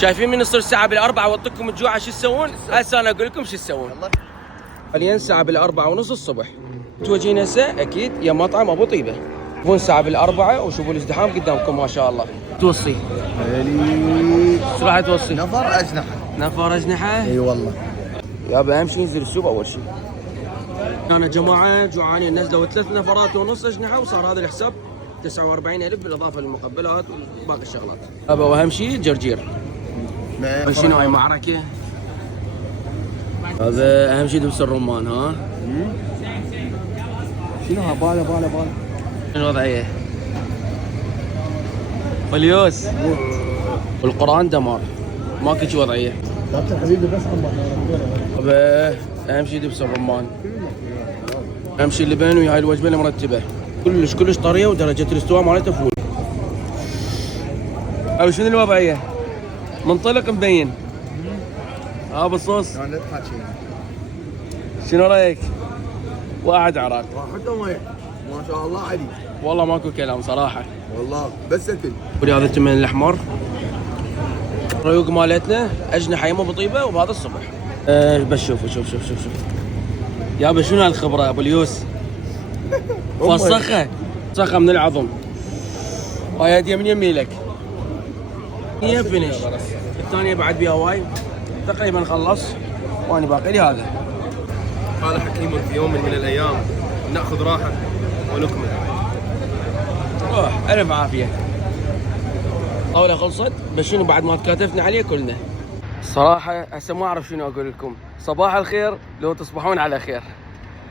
شايفين من يصير الساعة بالأربعة وطقكم الجوعة شو تسوون؟ هسه أنا أقول لكم شو تسوون. حاليا الساعة بالأربعة ونص الصبح. توجين هسه أكيد يا مطعم أبو طيبة. شوفون الساعة بالأربعة وشوفوا الازدحام قدامكم ما شاء الله. توصي؟ شو راح توصي؟ نفر أجنحة. نفر أجنحة؟ اي والله. يابا أهم شيء ننزل السوق أول شيء. أنا جماعة جوعانين نزلوا 3 نفرات ونص أجنحة وصار هذا الحساب 49,000 بالإضافة للمقبلات وباقي الشغلات. يابا وأهم شيء جرجير. شنو هاي معركة؟ هذا أهم شيء دبس الرمان ها؟ شنو ها؟ باله شنو الوضعية؟ واليوس والقرآن دمار ماكو شي وضعية. لا حبيبي بس أهم شيء دبس الرمان. أهم شيء اللبن وهاي الوجبة المرتبة. كلش طرية ودرجة الاستواء مالتها فول. أو شنو الوضعية؟ منطلق مبين. بالصوص. لا تحكي. شنو رايك؟ واحد عراق. حتى ما شاء الله علي. والله ماكو كلام صراحة. والله بس اكل. هذا التمن الأحمر. الريوق مالتنا أجنحة يمه بطيبة وبهذا الصبح. بس شوف. يابا شنو هالخبرة يا أبو اليوس؟ فصخة من العظم. هاي هدية من يميلك. هي فينيش. الثانية بعد بيها واي. تقريبا خلص. وأنا باقي لي هذا. قال حكيم في يوم من الأيام نأخذ راحة ونكمل. روح ألف عافية. طاولة خلصت بس شنو بعد ما تكاتفنا عليه كلنا. صراحة هسه ما أعرف شنو أقول لكم. صباح الخير لو تصبحون على خير.